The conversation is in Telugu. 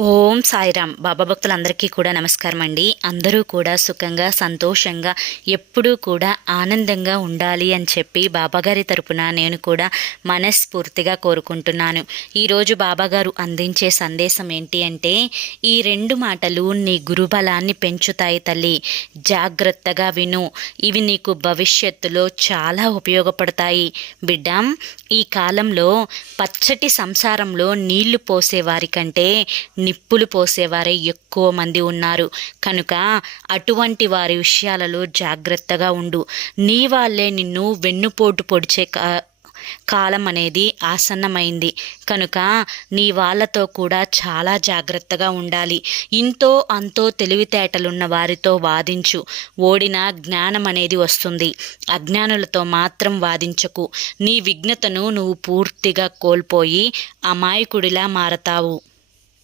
ఓం సాయిరామ్. బాబా భక్తులందరికీ కూడా నమస్కారం అండి. అందరూ కూడా సుఖంగా సంతోషంగా ఎప్పుడూ కూడా ఆనందంగా ఉండాలి అని చెప్పి బాబాగారి తరపున నేను కూడా మనస్ఫూర్తిగా కోరుకుంటున్నాను. ఈరోజు బాబాగారు అందించే సందేశం ఏంటి అంటే, ఈ రెండు మాటలు నీ గురుబలాన్ని పెంచుతాయి తల్లి, జాగ్రత్తగా విను. ఇవి నీకు భవిష్యత్తులో చాలా ఉపయోగపడతాయి బిడ్డ. ఈ కాలంలో పచ్చటి సంసారంలో నీళ్లు పోసేవారి కంటే నిప్పులు పోసేవారే ఎక్కువ మంది ఉన్నారు. కనుక అటువంటి వారి విషయాలలో జాగ్రత్తగా ఉండు. నీ వాళ్ళే నిన్ను వెన్నుపోటు పొడిచే కాలం అనేది ఆసన్నమైంది. కనుక నీ వాళ్ళతో కూడా చాలా జాగ్రత్తగా ఉండాలి. ఇంతో అంతో తెలివితేటలున్న వారితో వాదించు. ఓడిన జ్ఞానం అనేది వస్తుంది. అజ్ఞానులతో మాత్రం వాదించకు. నీ విఘ్నతను నువ్వు పూర్తిగా కోల్పోయి అమాయకుడిలా మారతావు.